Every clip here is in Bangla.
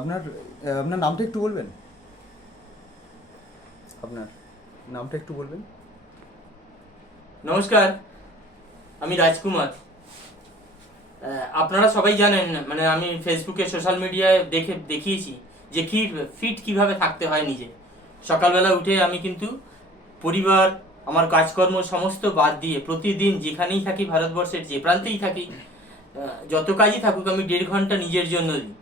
আপনার আপনার নামটা একটু বলবেন? আপনার নামটা একটু বলবেন? নমস্কার, আমি রাজকুমার। আপনারা সবাই জানেন, মানে আমি ফেসবুকে সোশ্যাল মিডিয়ায় দেখিয়েছি যে ফিট কিভাবে থাকতে হয় নিজে। সকালবেলা উঠে আমি কিন্তু পরিবার, আমার কাজকর্ম সমস্ত বাদ দিয়ে প্রতিদিন যেখানেই থাকি, ভারতবর্ষের যে প্রান্তেই থাকি, যত কাজই থাকুক, আমি 1.5 ঘন্টা নিজের জন্য দিই।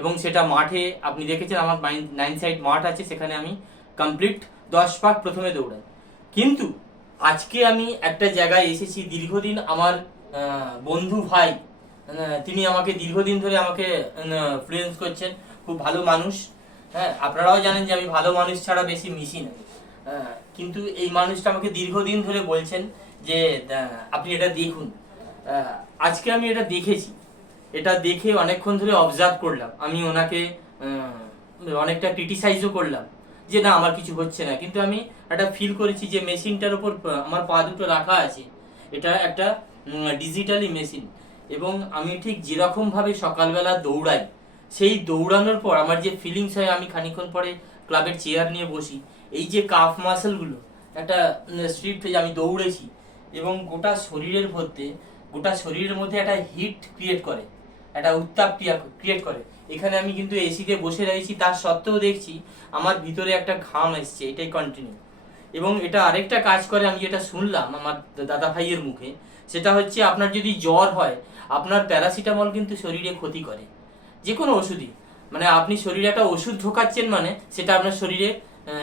এবং সেটা মাঠে, আপনি দেখেছেন আমার 9 সাইড মাঠ আছে, সেখানে আমি কমপ্লিট 10 পাক প্রথমে দৌড়াই। কিন্তু আজকে আমি একটা জায়গায় এসেছি, দীর্ঘদিন আমার বন্ধু ভাই, তিনি আমাকে দীর্ঘদিন ধরে আমাকে ফ্লুয়েন্স করছেন, খুব ভালো মানুষ। হ্যাঁ, আপনারাও জানেন যে আমি ভালো মানুষ ছাড়া বেশি মিশি না। কিন্তু এই মানুষটা আমাকে দীর্ঘদিন ধরে বলছেন যে আপনি এটা দেখুন। আজকে আমি এটা দেখেছি, এটা দেখে অনেকক্ষণ ধরে অবজার্ভ করলাম। আমি ওনাকে অনেকটা ক্রিটিসাইজও করলাম যে না, আমার কিছু হচ্ছে না। কিন্তু আমি একটা ফিল করেছি যে মেশিনটার উপর আমার পা দুটো রাখা আছে, এটা একটা ডিজিটালি মেশিন। এবং আমি ঠিক যেরকমভাবে সকালবেলা দৌড়াই, সেই দৌড়ানোর পর আমার যে ফিলিংস হয়, আমি খানিকক্ষণ পরে ক্লাবের চেয়ার নিয়ে বসি, এই যে কাফ মাসেলগুলো একটা স্ট্রিট আমি দৌড়েছি, এবং গোটা শরীরের মধ্যে একটা হিট ক্রিয়েট করে, একটা উত্তাপ ক্রিয়েট করে। এখানে আমি কিন্তু এসিতে বসে রয়েছি, তার সত্ত্বেও দেখছি আমার ভিতরে একটা ঘাম এসছে, এটাই কন্টিনিউ। এবং এটা আরেকটা কাজ করে, আমি যেটা শুনলাম আমার দাদা ভাইয়ের মুখে, সেটা হচ্ছে আপনার যদি জ্বর হয়, আপনার প্যারাসিটামল কিন্তু শরীরে ক্ষতি করে, যে কোনো ওষুধই। মানে আপনি শরীরে একটা ওষুধ ঢোকাচ্ছেন, মানে সেটা আপনার শরীরে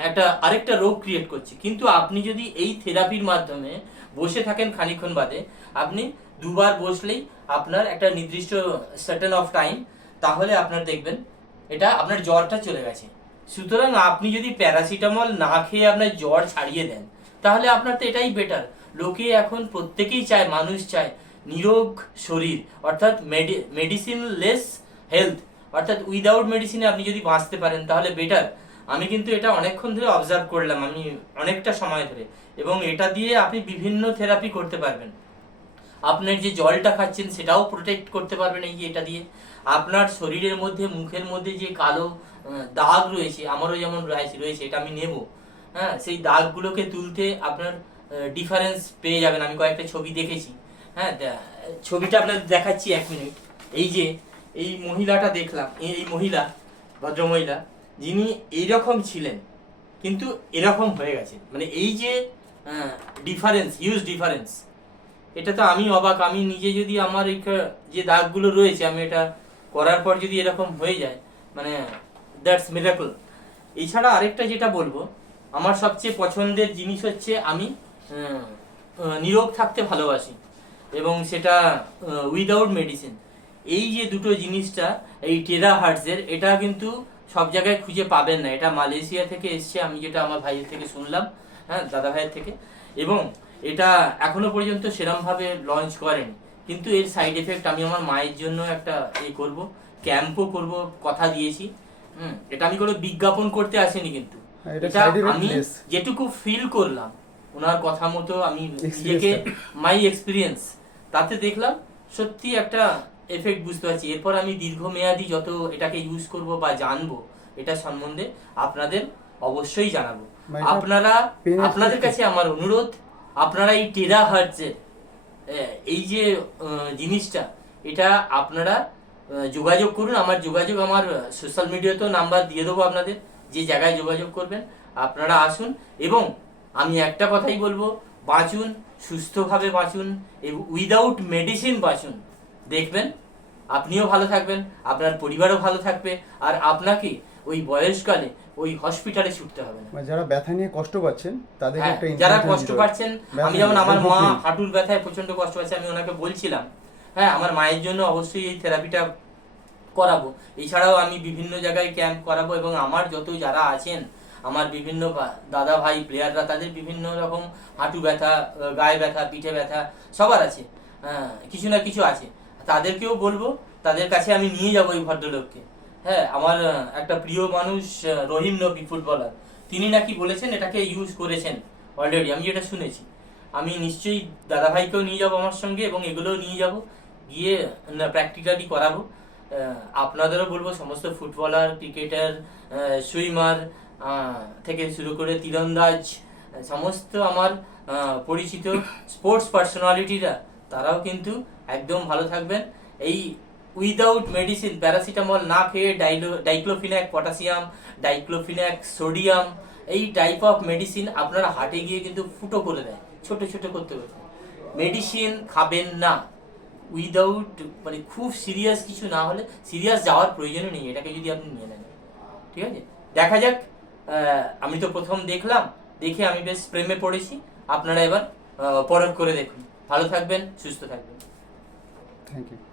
একটা আরেকটা রোগ ক্রিয়েট করছে। কিন্তু আপনি যদি এই থেরাপির মাধ্যমে বসে থাকেন খানিকক্ষণ বাদে, আপনি দুবার বসলেই আপনার একটা নির্দিষ্ট সার্টেন অফ টাইম, তাহলে আপনার দেখবেন এটা আপনার জ্বরটা চলে গেছে। সুতরাং আপনি যদি প্যারাসিটামল না খেয়ে আপনার জ্বর ছাড়িয়ে দেন, তাহলে আপনার তো এটাই বেটার। লোকে এখন প্রত্যেকেই চায়, মানুষ চায় নিরোগ শরীর, অর্থাৎ মেডিসিন লেস হেলথ, অর্থাৎ উইদাউট মেডিসিনে আপনি যদি বাঁচতে পারেন তাহলে বেটার। আমি কিন্তু এটা অনেকক্ষণ ধরে অবজার্ভ করলাম, আমি অনেকটা সময় ধরে। এবং এটা দিয়ে আপনি বিভিন্ন থেরাপি করতে পারবেন। আপনার যে জলটা খাচ্ছেন সেটাও প্রোটেক্ট করতে পারবেন এই এটা দিয়ে। আপনার শরীরের মধ্যে, মুখের মধ্যে যে কালো দাগ রয়েছে, আমারও যেমন রয়েছে, এটা আমি নেব। হ্যাঁ, সেই দাগগুলোকে তুলতে আপনার ডিফারেন্স পেয়ে যাবেন। আমি কয়েকটা ছবি দেখেছি। হ্যাঁ, ছবিটা আপনাদের দেখাচ্ছি, 1 মিনিট। এই যে এই মহিলাটা দেখলাম, এই মহিলা, ভদ্রমহিলা, যিনি এইরকম ছিলেন কিন্তু এরকম হয়ে গেছেন, মানে এই যে ডিফারেন্স, হিউজ ডিফারেন্স, এটা তো আমি অবাক। আমি নিজে যদি আমার এই যে দাগগুলো রয়েছে, আমি এটা করার পর যদি এরকম হয়ে যায়, মানে দ্যাটস মিরাকল। এছাড়া আরেকটা যেটা বলবো, আমার সবচেয়ে পছন্দের জিনিস হচ্ছে আমি নিরোগ থাকতে ভালোবাসি, এবং সেটা উইদাউট মেডিসিন। এই যে দুটো জিনিসটা, এই টেরা হার্টসের, এটা কিন্তু সব জায়গায় খুঁজে পাবেন না। এটা মালয়েশিয়া থেকে এসছে, আমি যেটা আমার ভাইয়ের থেকে শুনলাম, হ্যাঁ, দাদা ভাইয়ের থেকে। এবং এটা এখনো পর্যন্ত সেরমভাবে লঞ্চ করেনি। কিন্তু এর সাইড এফেক্ট, আমি আমার মায়ের জন্য একটা করব, ক্যাম্পও করব, কথা দিয়েছি। এটা আমি কোনো বিজ্ঞাপন করতে আসিনি, কিন্তু এটা আমি যেটুকু ফিল করলাম ওনার কথা মতো, আমি নিজেকে মাই এক্সপিরিয়েন্স, তাতে দেখলাম সত্যি একটা এফেক্ট বুঝতে পারছি। এরপর আমি দীর্ঘমেয়াদী যত এটাকে ইউজ করব বা জানবো এটা সম্বন্ধে, আপনাদের অবশ্যই জানাবো। আপনাদের কাছে আমার অনুরোধ, আপনারা এই টেরা হার্টজের এই যে জিনিসটা, এটা আপনারা যোগাযোগ করুন। আমার সোশ্যাল মিডিয়াতেও নাম্বার দিয়ে দেবো আপনাদের, যে জায়গায় যোগাযোগ করবেন আপনারা আসুন। এবং আমি একটা কথাই বলবো, বাঁচুন, সুস্থভাবে বাঁচুন, এবং উইদাউট মেডিসিন বাঁচুন। দেখবেন আপনিও ভালো থাকবেন, আপনার পরিবারও ভালো থাকবে, আর আপনাকে ওই বয়সকালে ওই হসপিটালে ছুটতে হবে না। যারা ব্যথা নিয়ে কষ্ট পাচ্ছেন তাদের একটা, যারা কষ্ট পাচ্ছেন, আমি যেমন আমার মা হাঁটুর ব্যথায় প্রচন্ড কষ্ট পাচ্ছে, আমি ওনাকে বলছিলাম হ্যাঁ, আমার মায়ের জন্য অবশ্যই এই থেরাপিটা করাবো। এছাড়াও আমি বিভিন্ন জায়গায় ক্যাম্প করাবো, এবং আমার যত যারা আছেন, আমার বিভিন্ন দাদা ভাই প্লেয়াররা, তাদের বিভিন্ন রকম হাঁটু ব্যথা, গায়ে ব্যথা, পিঠে ব্যথা সবার আছে, কিছু না কিছু আছে। তাদেরকেও বলবো, তাদের কাছে আমি নিয়ে যাবো এই ভদ্রলোককে। হ্যাঁ, আমার একটা প্রিয় মানুষ, রহিম নবী ফুটবলার, তিনি নাকি বলেছেন এটাকে ইউজ করেছেন অলরেডি, আমি যেটা শুনেছি। আমি নিশ্চয়ই দাদা ভাইকেও নিয়ে যাবো আমার সঙ্গে, এবং এগুলোও নিয়ে যাব, গিয়ে প্র্যাকটিক্যালি করাবো। আপনাদেরও বলবো সমস্ত ফুটবলার, ক্রিকেটার, সুইমার থেকে শুরু করে তীরন্দাজ, সমস্ত আমার পরিচিত স্পোর্টস পার্সোনালিটিরা তারাও কিন্তু একদম ভালো থাকবেন। এই উইদাউট মেডিসিন প্যারাসিটামল না খেয়ে ডাইক্লোফিনাক পটাশিয়াম, ডাইক্লোফিনাক সোডিয়াম, এই টাইপ অফ মেডিসিন আপনারা হাটে গিয়ে কিন্তু ফুটো করে দেয়, ছোট ছোট করতে করতে। মেডিসিন খাবেন না উইদাউট, মানে খুব সিরিয়াস কিছু না হলে, সিরিয়াস যাওয়ার প্রয়োজনই নেই এটাকে যদি আপনি নিয়ে নেন। ঠিক আছে, দেখা যাক। আমি তো প্রথম দেখলাম, দেখে আমি বেশ প্রেমে পড়েছি। আপনারা এবার পরখ করে দেখুন। ভালো থাকবেন, সুস্থ থাকবেন। Thank you.